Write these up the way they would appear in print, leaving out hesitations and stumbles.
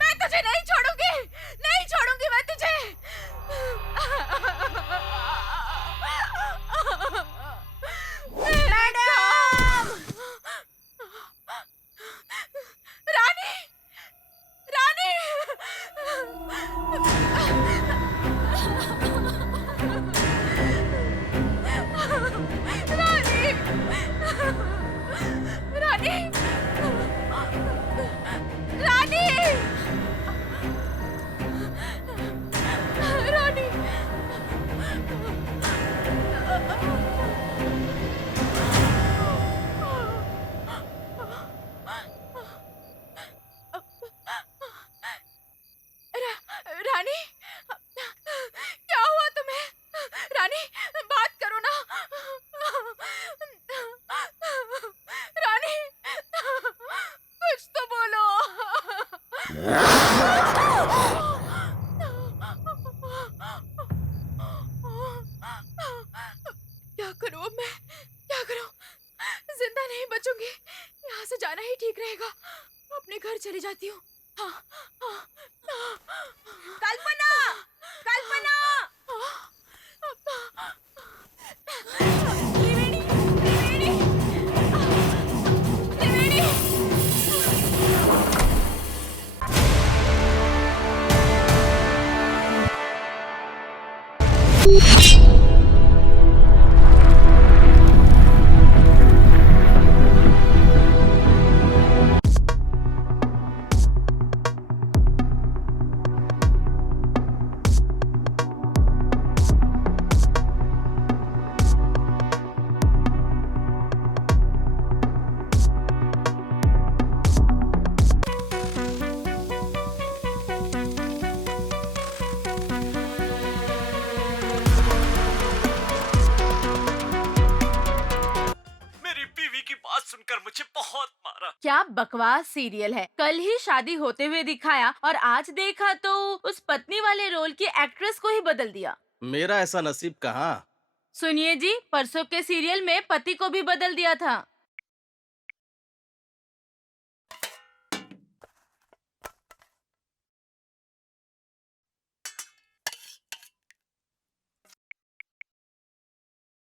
मैं तुझे नहीं छोड़ूंगी, नहीं छोड़ूंगी मैं तुझे। मैडम! रानी! रानी! रानी! रानी! रानी! रानी! रानी, क्या हुआ तुम्हें? रानी, बात करो ना। रानी, कुछ तो बोलो। क्या करूं अब मैं? क्या करूं? जिंदा नहीं बचूंगी। यहाँ से जाना ही ठीक रहेगा। अपने घर चली जाती हूँ। हाँ, हाँ, हाँ। कल्पना! कल्पना! त्रिवेणी! त्रिवेणी! त्रिवेणी! मेरी बीवी की बात सुनकर मुझे बहुत मारा। क्या बकवास सीरियल है। कल ही शादी होते हुए दिखाया और आज देखा तो उस पत्नी वाले रोल की एक्ट्रेस को ही बदल दिया। मेरा ऐसा नसीब कहाँ। सुनिए जी, परसों के सीरियल में पति को भी बदल दिया था।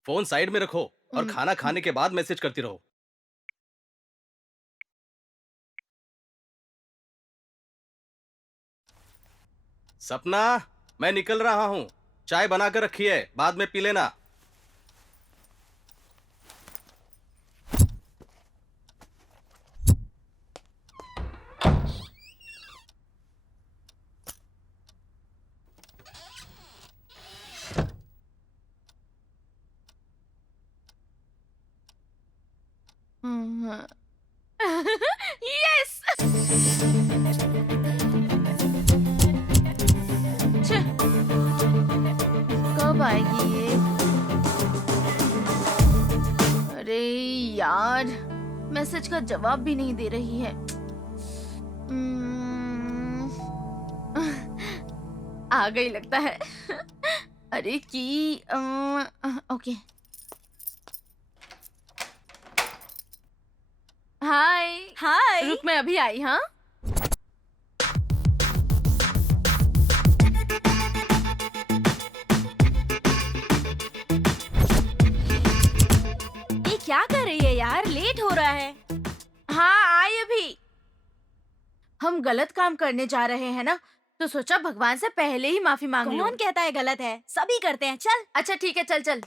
फोन साइड में रखो और खाना खाने के बाद मैसेज करती रहो। सपना, मैं निकल रहा हूँ। चाय बनाकर रखी है, बाद में पी लेना। यस! छे, कब आएगी ये? अरे यार, मैसेज का जवाब भी नहीं दे रही है। आ गई लगता है। अरे की ओके। हाय हाय। रुक, मैं अभी आई। हाँ, ये क्या कर रही है यार, लेट हो रहा है। हाँ आई अभी। हम गलत काम करने जा रहे हैं ना, तो सोचा भगवान से पहले ही माफी मांग लूं। कौन कहता है गलत है, सभी करते हैं। चल। अच्छा ठीक है, चल चल।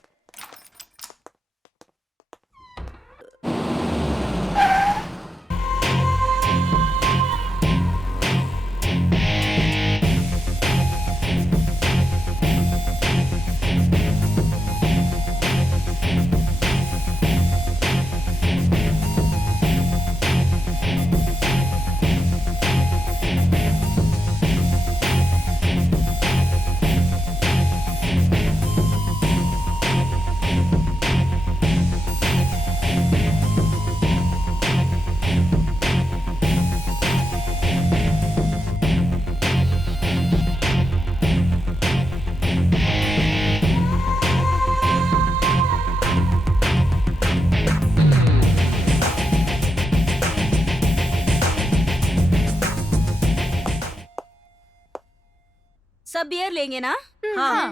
सब बियर लेंगे ना? हाँ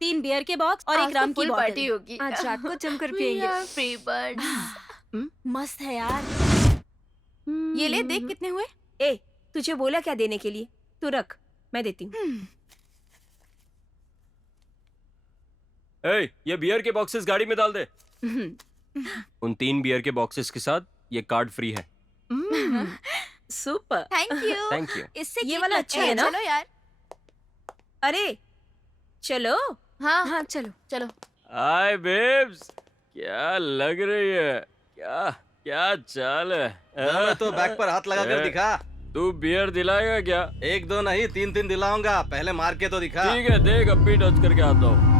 3 बियर के बॉक्स और एक रम की पार्टी बॉटल। होगी। आज रात को जमकर पियेंगे। Free birds. मस्त है यार। ये ले, देख कितने हुए। ए तुझे बोला क्या देने के लिए? तू रख, मैं देती हूँ। ए, ये बियर के बॉक्सेस गाड़ी में डाल दे। उन 3 बियर के बॉक्सेस के साथ ये कार्ड फ्री है। Super. Thank you. Thank you. इससे ये केक वाला लगता अच्छा है ना? चलो यार। अरे चलो। हाँ हाँ चलो। चलो। हाय बेब्स, क्या लग रही है? क्या क्या चाल है? मैं तो बैक पर हाथ लगा कर दिखा। तू बियर दिलाएगा क्या? 1-2 नहीं 3-3 दिलाऊंगा, पहले मार के तो दिखा। ठीक है, देख अब भी टच करके आता हूँ।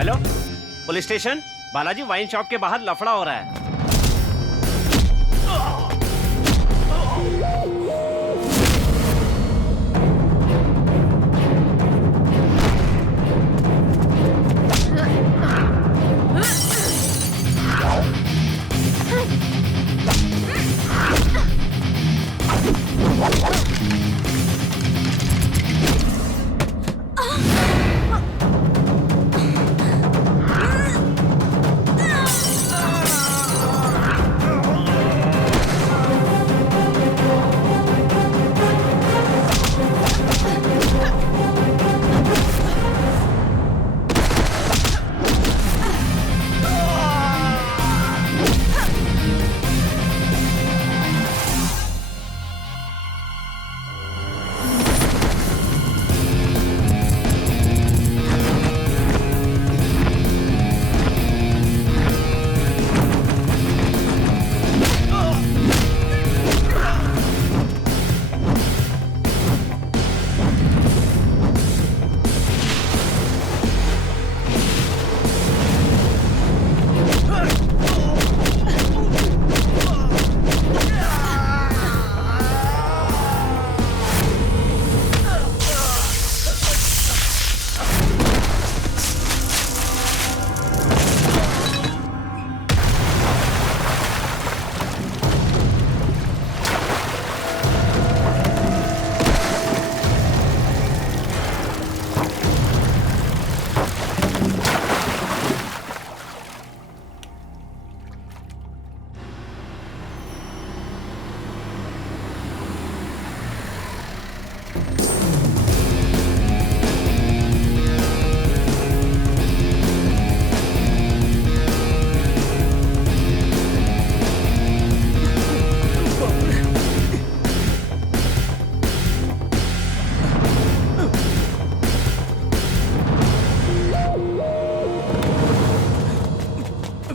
Hello, police station. Balaji wine shop के बाहर लफड़ा हो रहा है।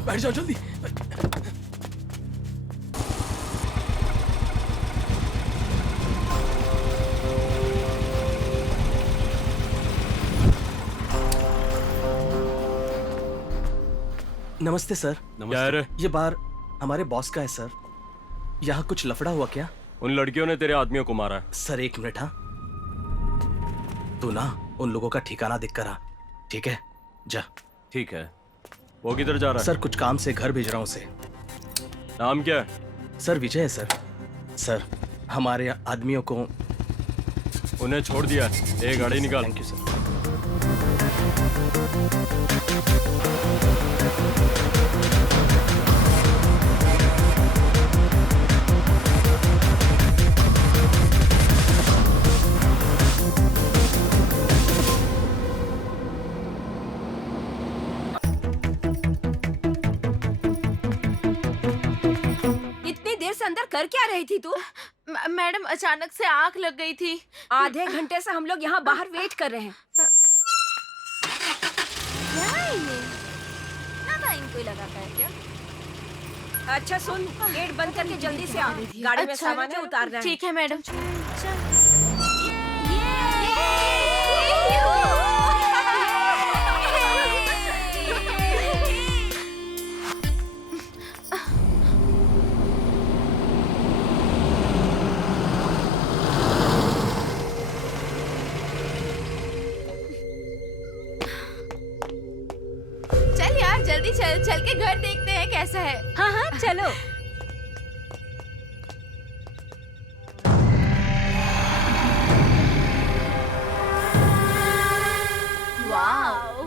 बैठ जाओ जल्दी। नमस्ते सर। क्या है रे? ये बार हमारे बॉस का है सर। यहाँ कुछ लफड़ा हुआ क्या? उन लड़कियों ने तेरे आदमियों को मारा है। Sir 1 minute. हाँ, तू ना उन लोगों का ठिकाना देख कर आ, ठीक है? जा। ठीक है। वो किधर जा रहा है? सर कुछ काम से घर भेज रहा हूँ उसे। नाम क्या है? सर विजय है सर। सर हमारे आदमियों को। उन्हें छोड़ दिया। एक गाड़ी निकाल। Thank you sir. से अंदर कर क्या रही थी तू? मैडम अचानक से आंख लग गई थी। आधे घंटे से हम लोग यहाँ बाहर वेट कर रहे हैं। क्या है ये? ना था इनको ही लगा था क्या? अच्छा सुन, गेट बंद करके जल्दी से आ। गाड़ी में सामान है, उतारना है। ठीक है मैडम। चल यार जल्दी चल, चल के घर देखते हैं कैसा है। हाँ हाँ चलो। वाओ।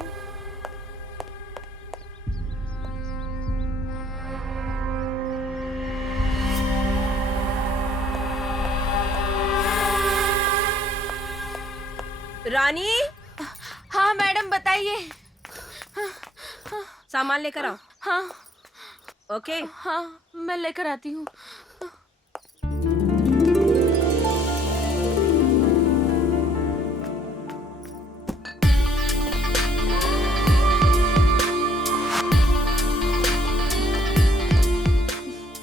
रानी, हाँ मैडम बताइए। सामान लेकर आओ। हाँ ओके। हाँ मैं लेकर आती हूँ।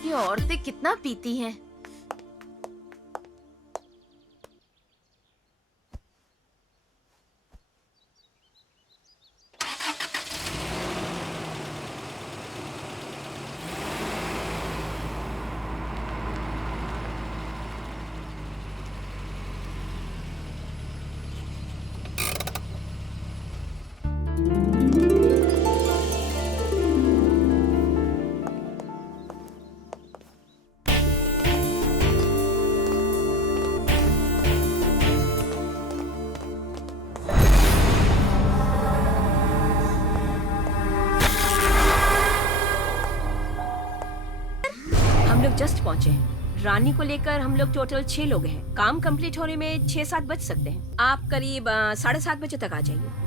ये औरतें कितना पीती हैं। हम लोग जस्ट पहुंचे हैं। रानी को लेकर हम लोग टोटल 6 लोग हैं। काम कंप्लीट होने में 6-7 बज सकते हैं। आप करीब 7:30 बजे तक आ जाइए।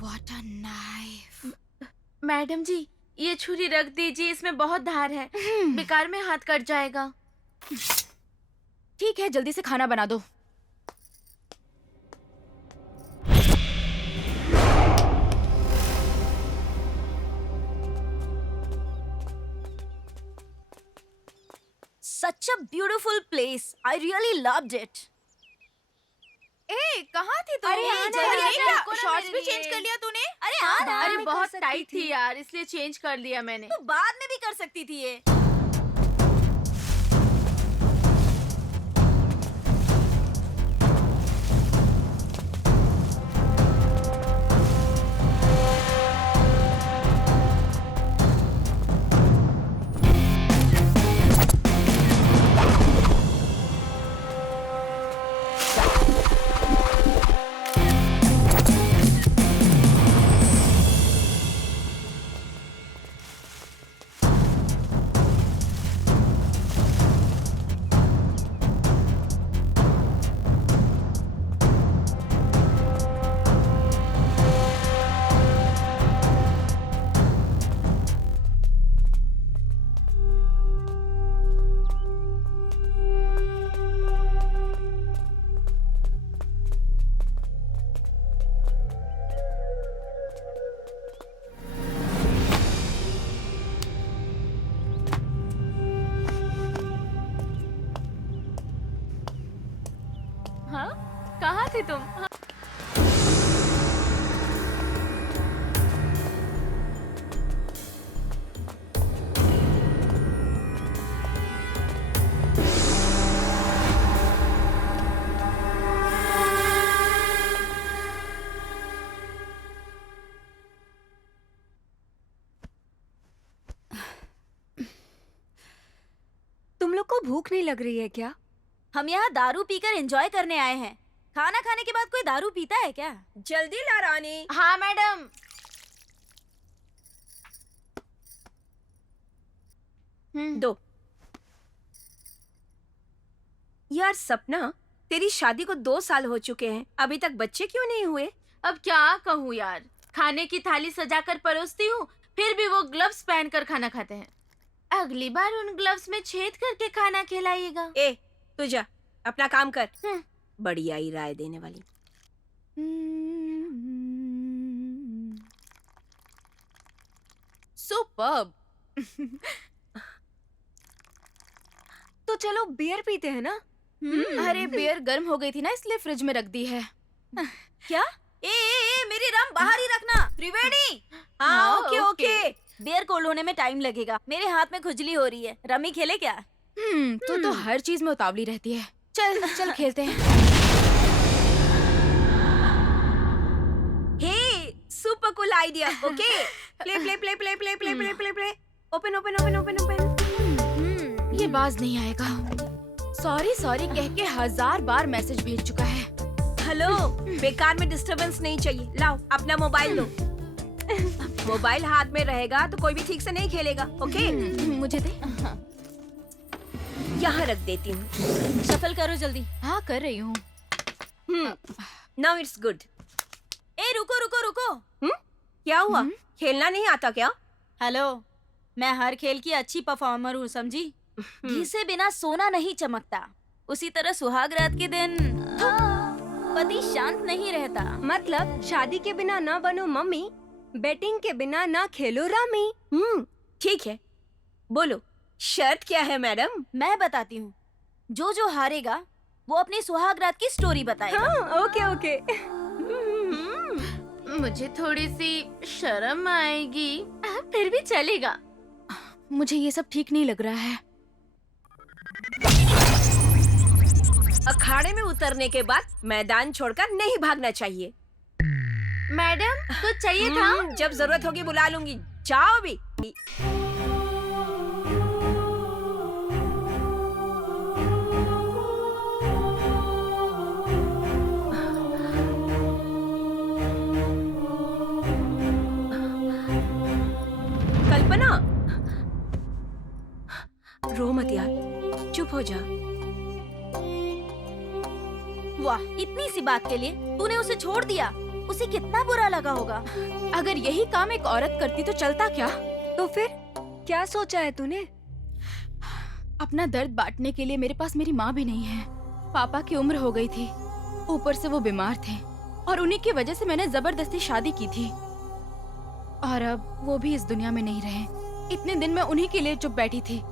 What a knife. मैडम जी ये छुरी रख दीजिए, इसमें बहुत धार है। बेकार में हाथ कट जाएगा। ठीक है जल्दी से खाना बना दो। Such a beautiful place. I really loved it. ए कहाँ थी तू? अरे हाँ, जल्दी आ जा। शॉर्ट्स भी चेंज कर लिया तूने? अरे हाँ ना, अरे मैं बहुत कर सकती टाइट थी यार, इसलिए चेंज कर लिया मैंने। तो बाद में भी कर सकती थी ये। हाँ कहाँ थे तुम? तुम लोग को भूख नहीं लग रही है क्या? हम यहाँ दारू पीकर एंजॉय करने आए हैं, खाना खाने के बाद कोई दारू पीता है क्या? जल्दी ला रानी। हाँ मैडम। दो। यार सपना, तेरी शादी को 2 साल हो चुके हैं, अभी तक बच्चे क्यों नहीं हुए? अब क्या कहूँ यार, खाने की थाली सजाकर परोसती हूँ, फिर भी वो ग्लव्स पहनकर खाना खाते हैं। अगली बार उन ग्लव्स में छेद करके खाना खिलाइएगा। ए, तू जा, अपना काम कर। बढ़िया ही राय देने वाली। सुपर्ब। तो चलो बियर पीते हैं ना? अरे बियर गर्म हो गई थी ना, इसलिए फ्रिज में रख दी है। क्या? ए, मेरी रम बाहर ही रखना। त्रिवेणी। हाँ, okay okay. Okay. Beer cold होने में टाइम लगेगा। मेरे हाथ में खुजली हो रही है। रमी खेले क्या? तो हर चीज में उतावली रहती है। चल चल खेलते हैं। Hey, super cool idea. Okay, play play play play play play play play play. Open open open open open. ये बाज नहीं आएगा। सॉरी सॉरी कह के 1000 बार मैसेज भेज चुका है। हेलो, बेकार में डिस्टरबेंस नहीं चाहिए। लाओ अपना मोबाइल लो। मोबाइल हाथ में रहेगा तो कोई भी ठीक से नहीं खेलेगा। ओके, मुझे दे। यहाँ रख देती हूँ। शफल करो जल्दी। हाँ कर रही हूँ। Now it's good. ए रुको रुको रुको। क्या हुआ? खेलना नहीं आता क्या? हेलो, मैं हर खेल की अच्छी परफॉर्मर हूँ, समझी? घी से बिना सोना नहीं चमकता। उसी तरह सुहाग रात के दिन पति शांत नहीं रहता। मतलब शादी के बिना ना बनो मम्मी, बैटिंग के बिना ना खेलो रामी। ठीक है, बोलो शर्त क्या है मैडम? मैं बताती हूँ। जो हारेगा वो अपनी सुहाग रात की स्टोरी बताएगा। हाँ, ओके ओके। मुझे थोड़ी सी शर्म आएगी, फिर भी चलेगा। मुझे ये सब ठीक नहीं लग रहा है। अखाड़े में उतरने के बाद मैदान छोड़कर नहीं भागना चाहिए। मैडम कुछ चाहिए था? जब जरूरत होगी बुला लूंगी। जाओ भी। कल्पना, रो मत यार, चुप हो जा। वाह, इतनी सी बात के लिए तूने उसे छोड़ दिया। उसे कितना बुरा लगा होगा। अगर यही काम एक औरत करती तो चलता क्या? तो फिर क्या सोचा है तूने? अपना दर्द बांटने के लिए मेरे पास मेरी माँ भी नहीं है। पापा की उम्र हो गई थी, ऊपर से वो बीमार थे और उन्हीं की वजह से मैंने जबरदस्ती शादी की थी। और अब वो भी इस दुनिया में नहीं रहे। इतने दिन मैं उन्हीं के लिए चुप बैठी थी।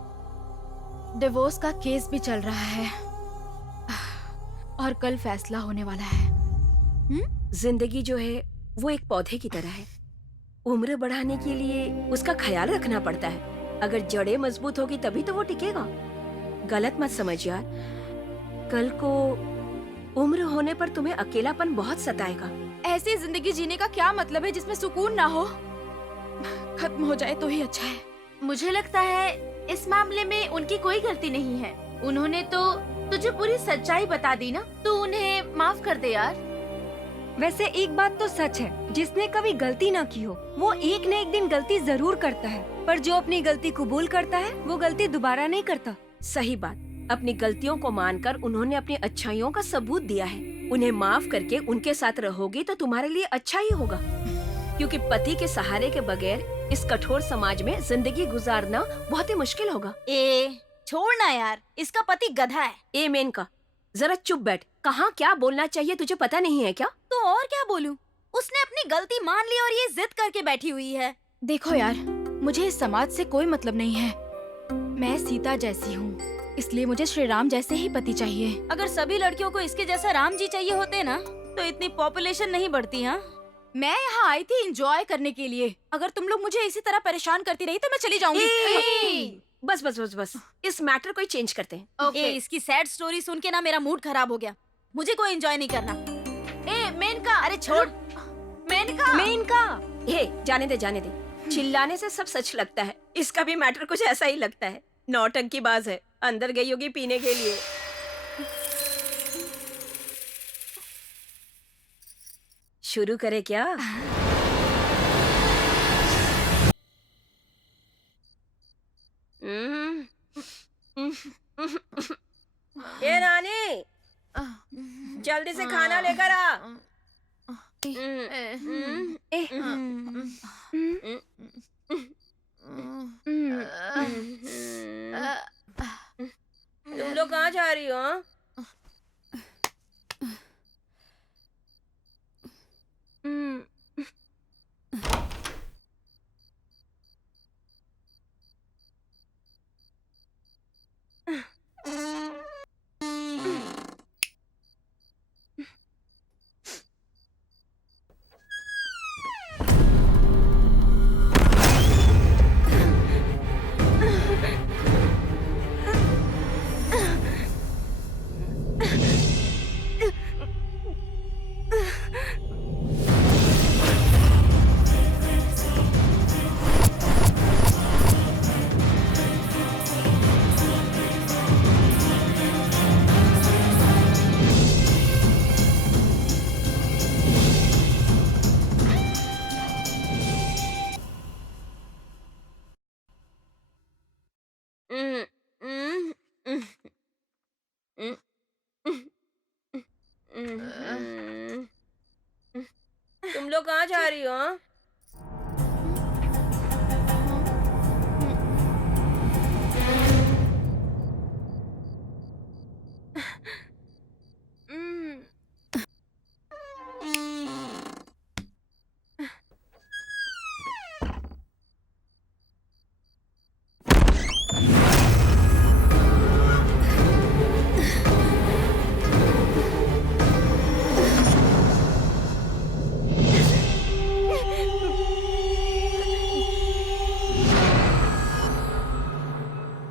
डिवोर्स का केस भी चल रहा है और कल फैसला होने वाला है। जिंदगी जो है वो एक पौधे की तरह है। उम्र बढ़ाने के लिए उसका ख्याल रखना पड़ता है। अगर जड़ें मजबूत होगी तभी तो वो टिकेगा। गलत मत समझ यार, कल को उम्र होने पर तुम्हें अकेलापन बहुत सताएगा। ऐसी जिंदगी जीने का क्या मतलब है जिसमें सुकून ना हो? खत्म हो जाए तो ही अच्छा है। मुझे लगता है इस मामले में उनकी कोई गलती नहीं है। उन्होंने तो तुझे पूरी सच्चाई बता दी ना, तो उन्हें माफ कर दे यार। वैसे एक बात तो सच है, जिसने कभी गलती ना की हो वो एक न एक दिन गलती जरूर करता है, पर जो अपनी गलती कबूल करता है वो गलती दोबारा नहीं करता। सही बात। अपनी गलतियों को मानकर उन्होंने अपनी अच्छाइयों का सबूत दिया है। उन्हें माफ करके उनके साथ रहोगी तो तुम्हारे लिए अच्छा ही होगा, क्योंकि पति के सहारे के बगैर इस कठोर समाज में जिंदगी गुजारना बहुत ही मुश्किल होगा। ए छोड़ना यार, इसका पति गधा है। ए मेनका, जरा चुप बैठ। कहाँ क्या बोलना चाहिए तुझे पता नहीं है क्या? तो और क्या बोलूं? उसने अपनी गलती मान ली और ये जिद करके बैठी हुई है। देखो यार, मुझे इस समाज से कोई मतलब नहीं है। मैं सीता जैसी हूँ, इसलिए मुझे श्री राम जैसे ही पति चाहिए। अगर सभी लड़कियों को इसके जैसा राम जी चाहिए होते ना, तो इतनी पॉपुलेशन नहीं बढ़ती। हाँ, मैं यहाँ आई थी एंजॉय करने के लिए। अगर तुम लोग मुझे इसी तरह परेशान करती रही तो मैं चली जाऊंगी। बस बस बस बस, इस मैटर को ही चेंज करते हैं। ए, इसकी सैड स्टोरी सुन के ना मेरा मूड खराब हो गया। मुझे कोई एंजॉय नहीं करना। ए मेनका, अरे छोड़। मेनका। हे, जाने दे जाने दे। चिल्लाने से सब सच लगता है। इसका भी मैटर कुछ ऐसा ही लगता है। नौटंकी बाज है, अंदर गई होगी पीने के लिए। शुरू करे क्या? ये नानी, जल्दी से खाना लेकर आ। तुम लोग कहाँ जा रही हो? तुम लोग कहाँ जा रही हो?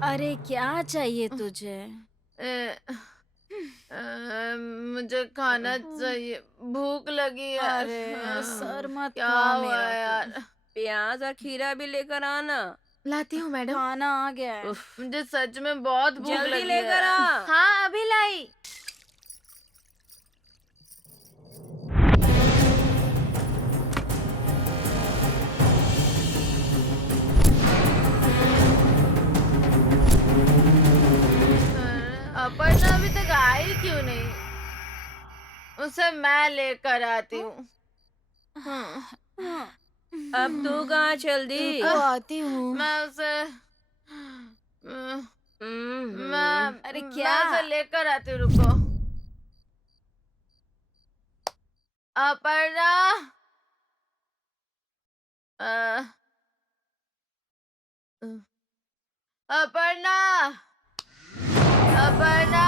अरे क्या चाहिए तुझे? मुझे खाना चाहिए, भूख लगी है। अरे सर मत क्या खा हुआ मेरा यार? प्याज और खीरा भी लेकर आना। लाती हूँ मैडम। खाना आ गया है। मुझे सच में बहुत भूख जल्दी लगी लेकर है। आ। हाँ अभी लाई। अपर्णा अभी तक आई क्यों नहीं? उसे मैं लेकर आती हूँ। अब तू कहाँ चल दी? आती हूँ। मैं उसे अरे क्या? मैं उसे लेकर आती हूँ, रुको। अपर्णा, अपर्णा, अपर्णा।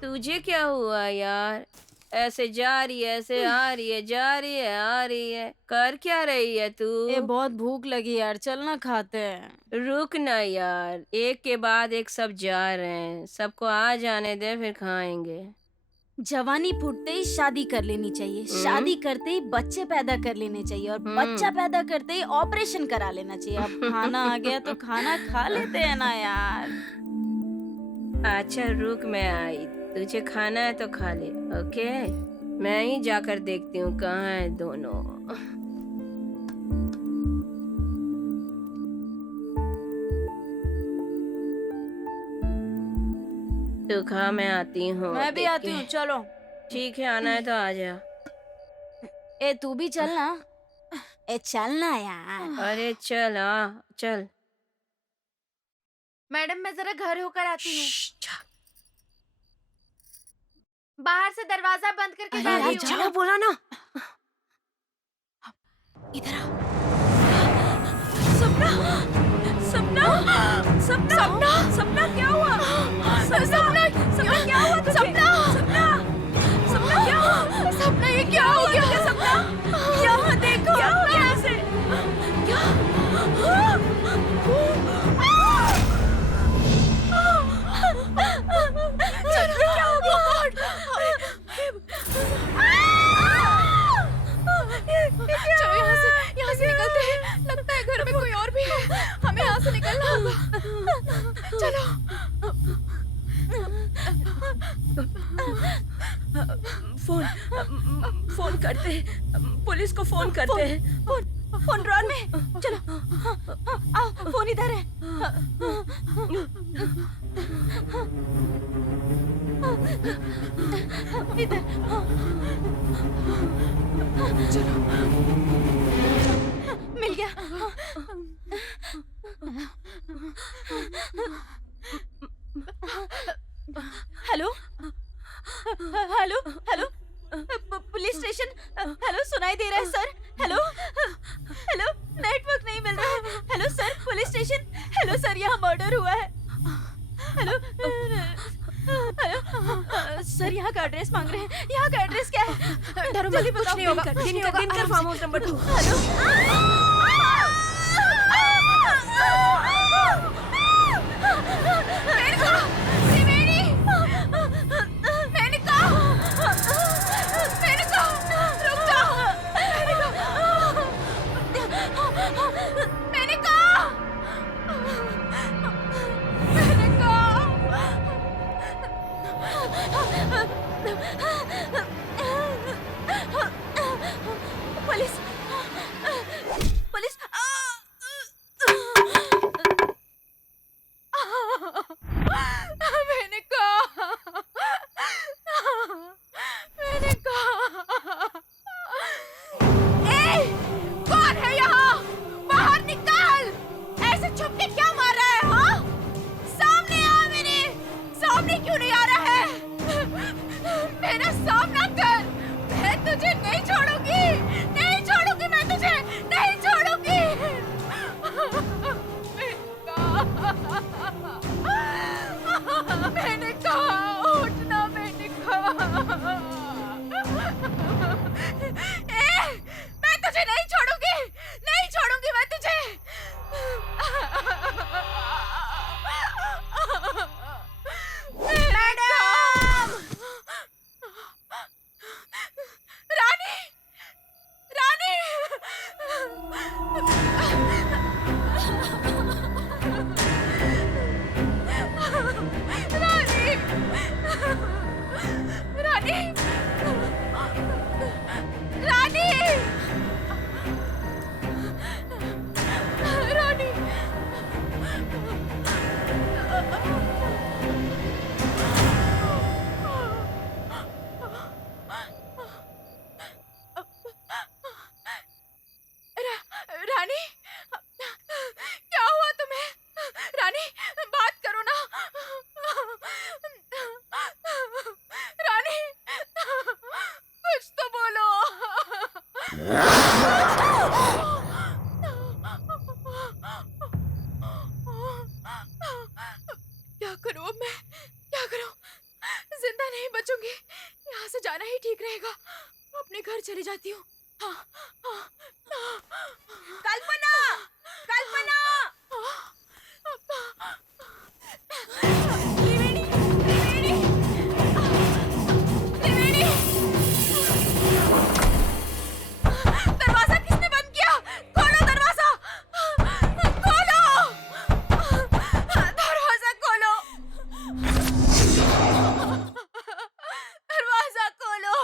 तुझे क्या हुआ यार? ऐसे जा रही है, ऐसे आ रही है, जा रही है, आ रही है, कर क्या रही है तू? ए बहुत भूख लगी यार, चल ना खाते हैं। रुक ना यार, एक के बाद एक सब जा रहे हैं, सबको आ जाने दे फिर खाएंगे। जवानी फूटते ही शादी कर लेनी चाहिए, शादी करते ही बच्चे पैदा कर लेने चाहिए, और बच्चा पैदा करते ही ऑपरेशन करा लेना चाहिए। अब खाना आ गया तो खाना खा लेते हैं ना यार। अच्छा रुक, मैं आई। तुझे खाना है तो खा ले, ओके? मैं ही जाकर देखती हूँ कहाँ है दोनों। तू खा, मैं आती हूँ। मैं भी देख आती के। हूँ, चलो। ठीक है, आना है तो आ जा। ए तू भी चल ना। ए चल ना यार। अरे चल, आ चल। मैडम मैं जरा घर होकर आती हूँ। बाहर से दरवाजा बंद करके जा अरे रही हूँ। चलो, बोला ना। इधर आ। सपना, सपना, सपना, सपना, सपना क्या हुआ? सपना, सपना क्या हुआ तुझे? सपना, सपना, सपना क्या हुआ? सपना ये क्या हो गया? सपना, यहाँ देखो। क्या हो गया ऐसे? क्या? क्या हो गया? चलो यहाँ से। फोन करते हैं, पुलिस को फोन करते हैं। फोन ड्रॉर में, चलो आओ, फोन इधर है। इधर चलो, मिल गया। Hello hello hello, police station. Hello, सुनाई दे रहा है सर? हेलो हेलो, नेटवर्क नहीं मिल रहा है। Hello sir, police station. Hello sir, यहाँ मर्डर हुआ है। हेलो हेलो सर, यहाँ का एड्रेस मांग रहे हैं। यहाँ का एड्रेस क्या है? डरो जल्दी मत, कुछ बताओ। नहीं होगा। Dinkar farm house number 2। Hello police police मैंने कहा ए, कौन है यहाँ? बाहर निकल! ऐसे छुप के क्या मार रहा है? हाँ, सामने आ मेरे। सामने क्यों नहीं आ रहा है? मेरा सामना कर। मैं तुझे नहीं छोड़ूंगी, नहीं छोड़ूंगी, मैं तुझे नहीं छोड़ूंगी। मैंने कहा उठना, मैंने कहा। मैं तुझे नहीं छोड़ूंगी, नहीं छोड़ूंगी मैं तुझे। मैडम! रानी! रानी! रानी! रानी! रानी! रानी! रानी, क्या हुआ तुम्हें? रानी, बात करो ना। रानी, कुछ तो बोलो। क्या करूं अब मैं? क्या करूं? जिंदा नहीं बचूंगी। यहाँ से जाना ही ठीक रहेगा। अपने घर चली जाती हूँ। हाँ, हाँ, हाँ। कल्पना! कल्पना! त्रिवेणी! त्रिवेणी! त्रिवेणी! दरवाजा किसने बंद किया? खोलो दरवाजा! खोलो! दरवाजा खोलो! दरवाजा खोलो!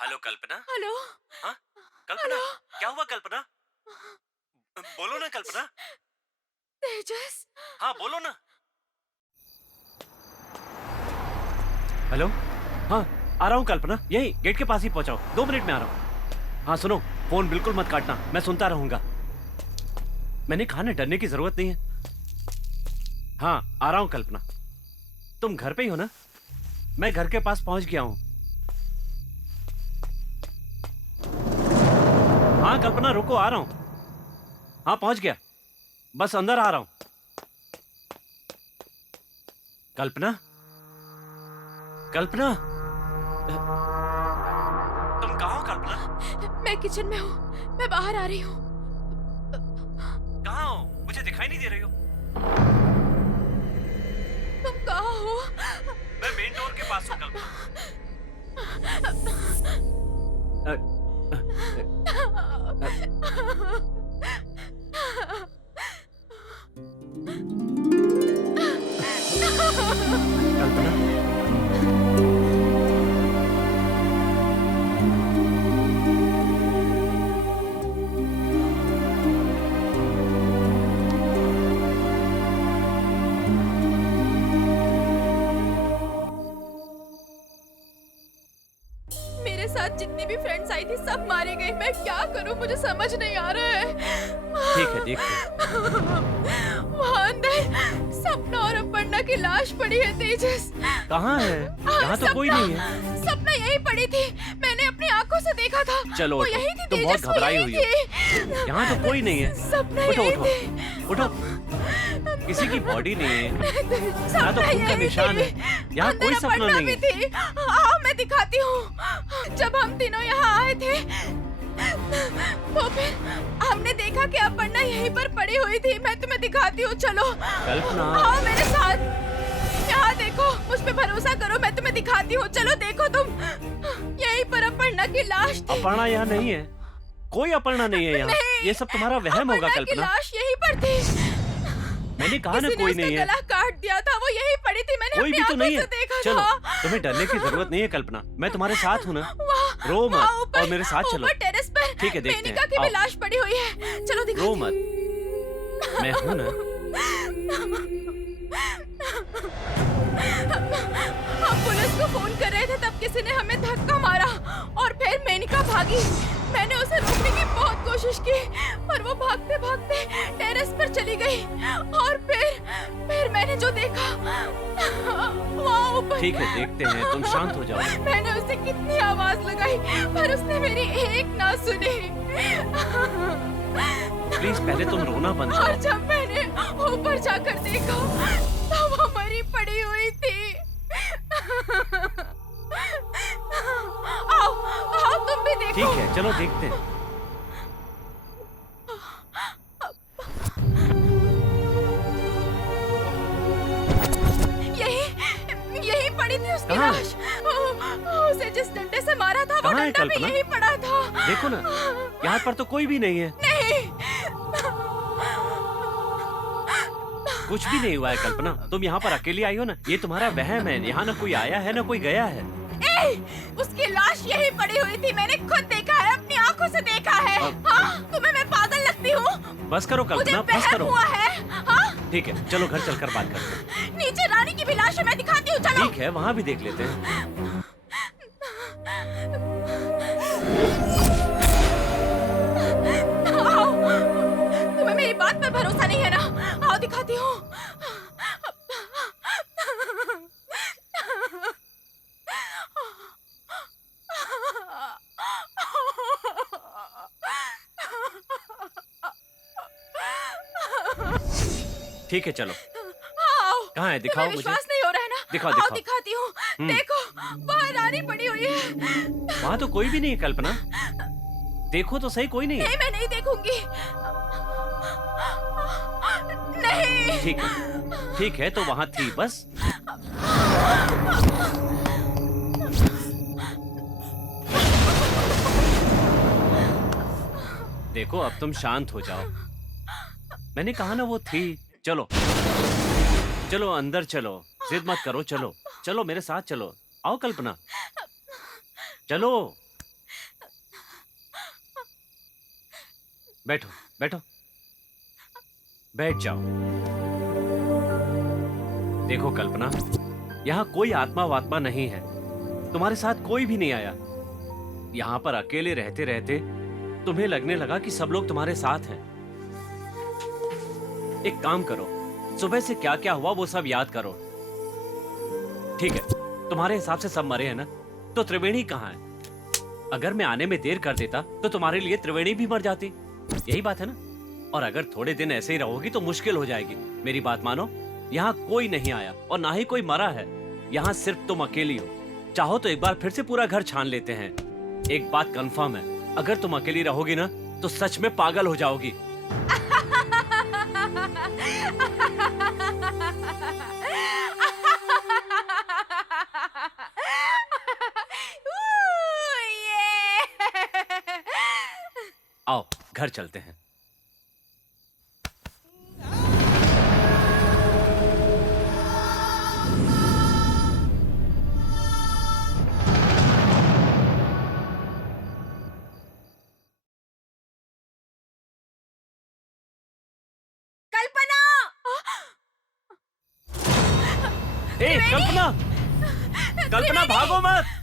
हेलो कल्पना। हेलो। हाँ कल्पना, क्या हुआ कल्पना? बोलो ना कल्पना। तेजस। हाँ बोलो ना। हेलो, हाँ आ रहा हूँ कल्पना, यही गेट के पास ही पहुंचाओ, 2 मिनट में आ रहा हूँ। हाँ सुनो, फोन बिल्कुल मत काटना, मैं सुनता रहूंगा। मैंने कहा ना, डरने की जरूरत नहीं है। हाँ आ रहा हूँ कल्पना, तुम घर पे ही हो ना? मैं घर के पास पहुंच गया हूँ। हाँ कल्पना रुको, आ रहा हूँ। हाँ पहुंच गया, बस अंदर आ रहा हूँ। कल्पना, कल्पना, तुम कहाँ हो कल्पना? मैं किचन में हूँ, मैं बाहर आ रही हूँ। कहाँ हो? मुझे दिखाई नहीं दे रही हो। तुम कहाँ हो? मैं मेन डोर के पास हूँ कल्पना। कल्पना, मेरे साथ जितनी भी फ्रेंड्स आई थी सब मारी गई। मैं क्या करूं, मुझे समझ नहीं आ रहा है। ठीक है देखते। वहाँ अंदर सपना और अपर्णा की लाश पड़ी है तेजस। कहाँ है? यहाँ तो कोई नहीं है। सपना यही पड़ी थी, मैंने अपनी आंखों से देखा था। चलो वो उठो, यही थी, तुम बहुत तेजस, वो घबराई यही हुई हो। थी। यहाँ तो कोई नहीं है। सपना उठो यही उठो थी। उठो, किसी की बॉडी नहीं है, यहाँ सपना तो खून का यही निशान थी। है, यहाँ अंदर कोई सपना अपर्णा नहीं भी है। थी। आओ मैं दिखाती हूँ। जब हम तीनों यहाँ आए थे तो फिर हमने देखा कि अपर्णा यहीं पर पड़ी हुई थी। मैं तुम्हें दिखाती हूँ, चलो कल्पना। आओ मेरे साथ। यहाँ देखो, मुझ पे भरोसा करो, मैं तुम्हें दिखाती हूँ। चलो देखो तुम, यहीं पर अपर्णा की लाश थी। अपर्णा यहाँ नहीं है, कोई अपर्णा नहीं है यहाँ। नहीं, ये सब तुम्हारा वहम होगा अपर्णा की कल्पना। लाश यहीं पर थी। मैंने कहा ना किसी ने कोई उसका नहीं है, गला काट दिया था, वो यहीं पड़ी थी। मैंने कोई अपनी भी तो आंखों नहीं से है। देखा चलो, था। तुम्हें डरने की जरूरत नहीं है कल्पना, मैं तुम्हारे साथ हूँ ना। वहाँ- रो मत वहाँ ऊपर- और मेरे साथ चलो। ऊपर टेरेस पर ठीक है, देखते मेनिका हैं, की भी आओ। लाश पड़ी हुई है। चलो दिखाती रो हूँ। मत, मैं हूँ ना। हम पुलिस को फोन कर रहे थे, तब किसी ने हमें धक्का मारा और फिर मेनिका भागी। मैंने उसे रोकने की बहुत कोशिश की, पर वो भागते भागते टेरेस पर चली गई। और फिर मैंने जो देखा वहाँ ऊपर। ठीक है, देखते हैं, तुम शांत हो जाओ। मैंने उसे कितनी आवाज लगाई, पर उसने मेरी एक ना सुनी। प्लीज पहले तुम रोना बंद और करो। जब मैंने ऊपर जाकर देखा तो वो मरी पड़ी हुई थी। आओ आओ तुम भी देखो। ठीक है, चलो देखते हैं। यही पड़ी थी उसकी कहाँ? लाश। उसे जिस डंडे से मारा था वो कहाँ है डंडा भी कल्पना? यही पड़ा था। देखो ना, यहाँ पर तो कोई भी नहीं है। नहीं, कुछ भी नहीं हुआ है कल्पना, तुम यहाँ पर अकेली आई हो ना, ये तुम्हारा वहम है। यहाँ ना कोई आया है ना कोई गया है। उसकी लाश यही पड़ी हुई थी। मैंने खुद देखा है, अपनी आंखों से देखा है। हाँ, तुम्हें मैं पागल लगती हूँ? बस करो मुझे कल्पना, बस वहम करो। हुआ है। हाँ, ठीक है, चलो घर चलकर बात करते हैं। नीचे रानी की भी लाश है, मैं दिखाती हूँ, चलो। ठीक है, वहाँ भी देख लेते हैं। आओ, तुम्हें मेरी बात पर भरोसा नहीं है ना? आओ दिखाती हूँ। ठीक है, चलो। आओ। कहाँ है, दिखाओ तुम्हें मुझे। विश्वास नहीं हो रहा है ना? दिखाओ, आओ दिखाओ। दिखाती हूँ। देखो, वहाँ रानी पड़ी हुई है। वहाँ तो कोई भी नहीं है कल्पना, देखो तो सही, कोई नहीं है। नहीं, मैं नहीं देखूंगी। नहीं। ठीक है, तो वहाँ थी बस। देखो, अब तुम शांत हो जाओ। मैंने कहा ना वो थी। चलो चलो अंदर चलो, जिद मत करो, चलो चलो मेरे साथ चलो। आओ कल्पना, चलो। बैठो बैठो, बैठ जाओ। देखो कल्पना, यहाँ कोई आत्मा वात्मा नहीं है, तुम्हारे साथ कोई भी नहीं आया। यहाँ पर अकेले रहते रहते तुम्हें लगने लगा कि सब लोग तुम्हारे साथ हैं। एक काम करो, सुबह से क्या क्या हुआ वो सब याद करो। ठीक है, तुम्हारे हिसाब से सब मरे हैं ना, तो त्रिवेणी कहाँ है? अगर मैं आने में देर कर देता तो तुम्हारे लिए त्रिवेणी भी मर जाती। यही बात है ना? और अगर थोड़े दिन ऐसे ही रहोगी तो मुश्किल हो जाएगी। मेरी बात मानो, यहाँ कोई नहीं आया और ना ही कोई मरा है। यहाँ सिर्फ तुम अकेली हो। चाहो तो एक बार फिर से पूरा घर छान लेते हैं। एक बात कंफर्म है, अगर तुम अकेली रहोगी ना तो सच में पागल हो जाओगी। आओ घर चलते हैं। कल्पना! ए, कल्पना! कल्पना भागो मत!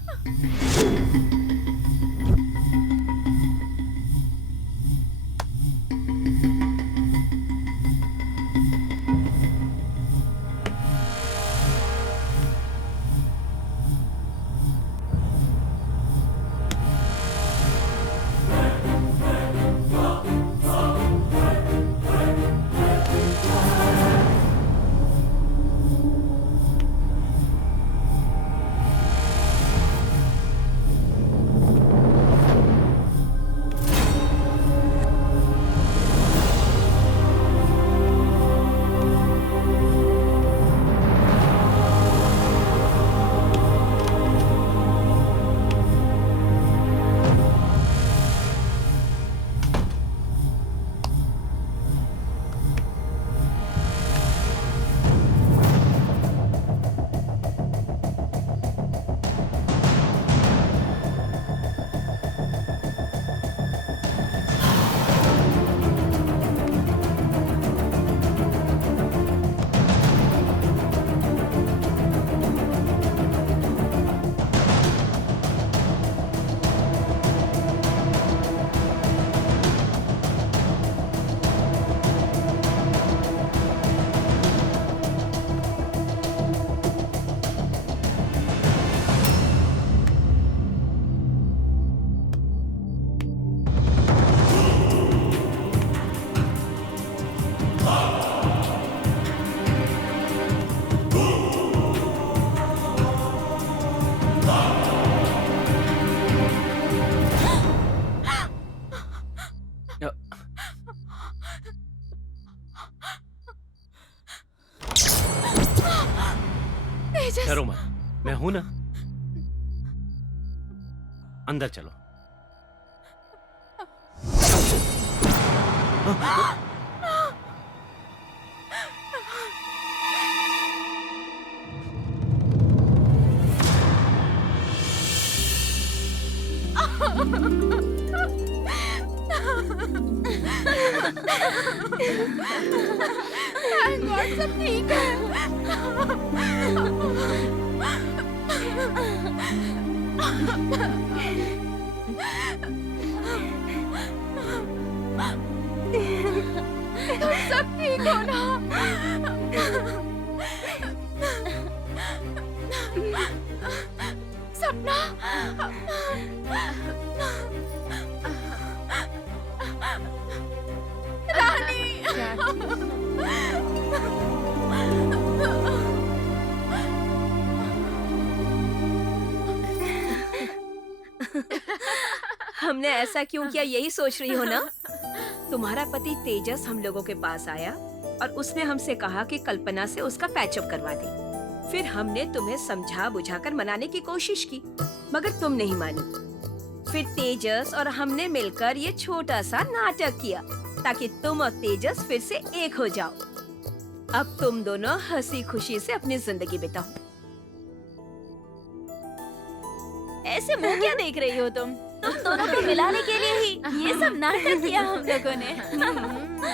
अंदर चलो। Thank God, सब ठीक है। तुम सब ठीक हो ना? सपना, रानी, हमने ऐसा क्यों किया यही सोच रही हो ना? तुम्हारा पति तेजस हम लोगों के पास आया और उसने हमसे कहा कि कल्पना से उसका पैचअप करवा दे। फिर हमने तुम्हें समझा बुझाकर मनाने की कोशिश की, मगर तुम नहीं मानी। फिर तेजस और हमने मिलकर ये छोटा सा नाटक किया ताकि तुम और तेजस फिर से एक हो जाओ। अब तुम दोनों हंसी खुशी से अपनी जिंदगी बिताओ। ऐसे मुंह क्या देख रही हो तुम दोनों को मिलाने के लिए ही ये सब नाटक किया हम लोगों ने।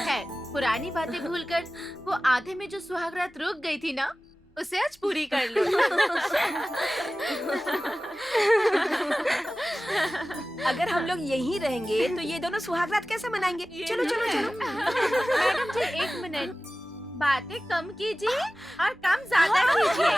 है पुरानी बातें भूलकर वो आधे में जो सुहागरात रुक गई थी ना, उसे आज पूरी कर लो। अगर हम लोग यहीं रहेंगे तो ये दोनों सुहागरात कैसे मनाएंगे? चलो चलो चलो। मैडम जी, एक मिनट, बातें कम कीजिए और काम ज्यादा कीजिए।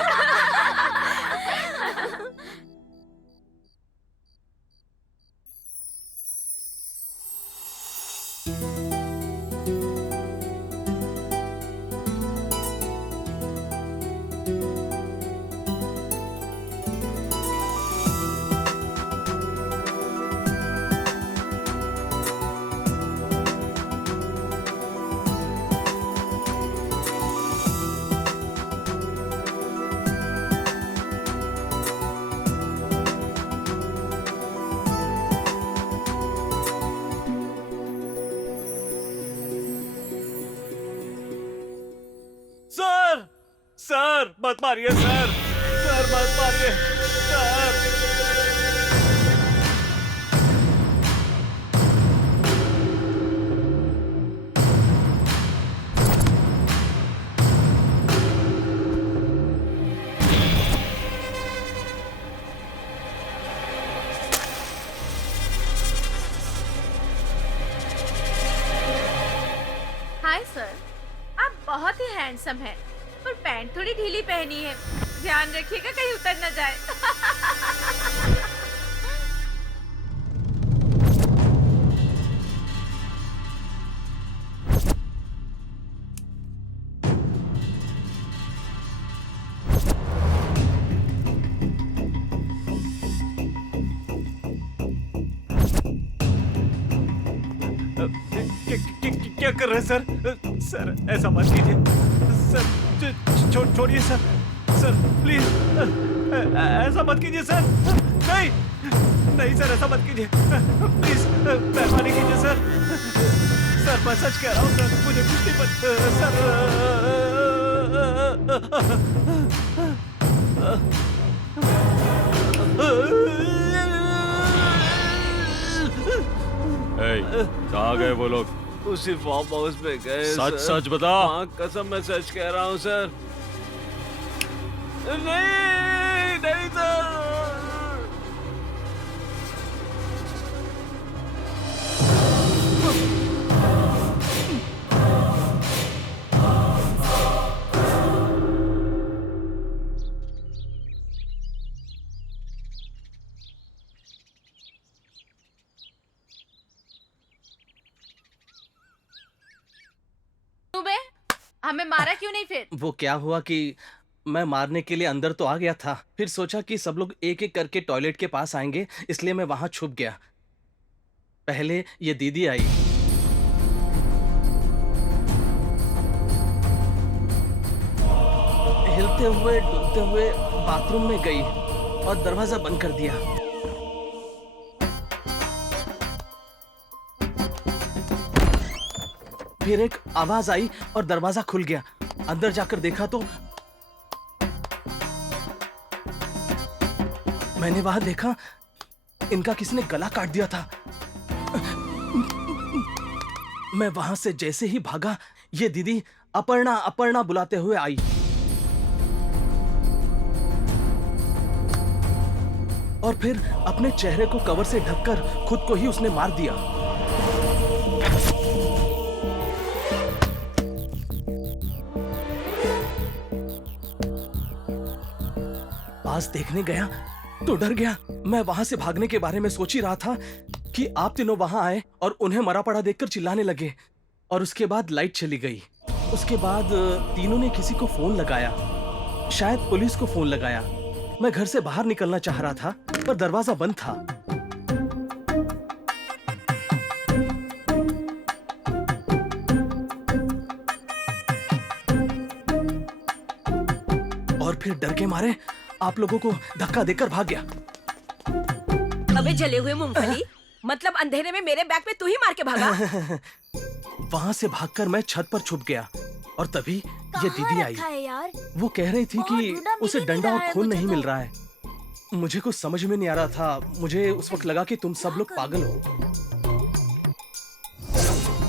सर मत मारिए सर, सर मत मारिए सर। हाय सर, आप बहुत ही हैंडसम हैं, पर पैंट थोड़ी ढीली पहनी है, ध्यान रखिएगा कहीं उतर न जाए। क्या कर रहे हैं सर? सर ऐसा मत कीजिए सर, छोड़िए सर, सर प्लीज ऐसा मत कीजिए सर। नहीं नहीं सर, ऐसा मत कीजिए प्लीज, मेहरबानी कीजिए सर। सर मैं सच कह रहा हूँ सर, मुझे कुछ नहीं पता सर। कहाँ गए वो लोग? उसी फार्म हाउस में गए। सच सच बता। हाँ कसम, मैं सच कह रहा हूँ सर। नहीं नहीं सर। हमें मारा क्यों नहीं फिर? वो क्या हुआ कि मैं मारने के लिए अंदर तो आ गया था, फिर सोचा कि सब लोग एक एक करके टॉयलेट के पास आएंगे, इसलिए मैं वहां छुप गया। पहले ये दीदी आई। हिलते हुए डुलते हुए बाथरूम में गई और दरवाजा बंद कर दिया। फिर एक आवाज आई और दरवाजा खुल गया। अंदर जाकर देखा तो मैंने वहां देखा इनका किसी ने गला काट दिया था। मैं वहां से जैसे ही भागा, ये दीदी अपर्णा अपर्णा बुलाते हुए आई। और फिर अपने चेहरे को कवर से ढककर खुद को ही उसने मार दिया। पास देखने गया तो डर गया। मैं वहां से भागने के बारे में सोच ही रहा था कि आप तीनों वहां आए और उन्हें मरा पड़ा देखकर चिल्लाने लगे। और उसके बाद लाइट चली गई। उसके बाद तीनों ने किसी को फोन लगाया, शायद पुलिस को फोन लगाया। मैं घर से बाहर निकलना चाह रहा था पर दरवाजा बंद था। और फिर डर के मारे आप लोगों को धक्का देकर भाग गया। अबे जले हुए मूंगफली, मतलब अंधेरे में मेरे बैग पे तू ही मार के भागा? वहां से भागकर मैं छत पर छुप गया और तभी ये दीदी आई। यार वो कह रही थी बहुत कि ढूंढा, उसे मिल ही डंडा नहीं और रहा है खून मुझे नहीं तो। मिल रहा है। मुझे कुछ समझ में नहीं आ रहा था। मुझे उस वक्त लगा कि तुम सब लोग पागल हो।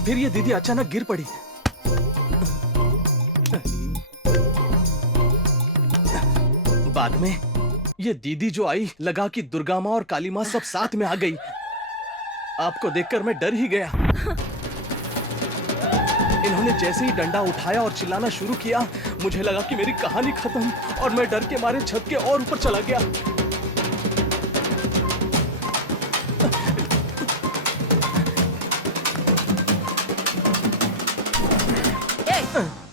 फिर ये दीदी अचानक गिर पड़ी। बाद में ये दीदी जो आई, लगा कि दुर्गा माँ और काली माँ सब साथ में आ गई। आपको देखकर मैं डर ही गया। इन्होंने जैसे ही डंडा उठाया और चिल्लाना शुरू किया, मुझे लगा कि मेरी कहानी खत्म और मैं डर के मारे छत के और ऊपर चला गया।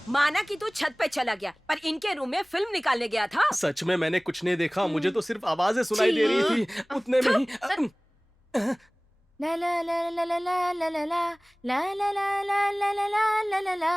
माना कि तू छत पे चला गया, पर इनके रूम में फिल्म निकालने गया था। सच में मैंने कुछ नहीं देखा। मुझे तो सिर्फ आवाजें सुनाई दे रही थी। उतने में ही ला ला ला ला ला ला ला ला ला ला ला ला ला ला ला ला ला ला।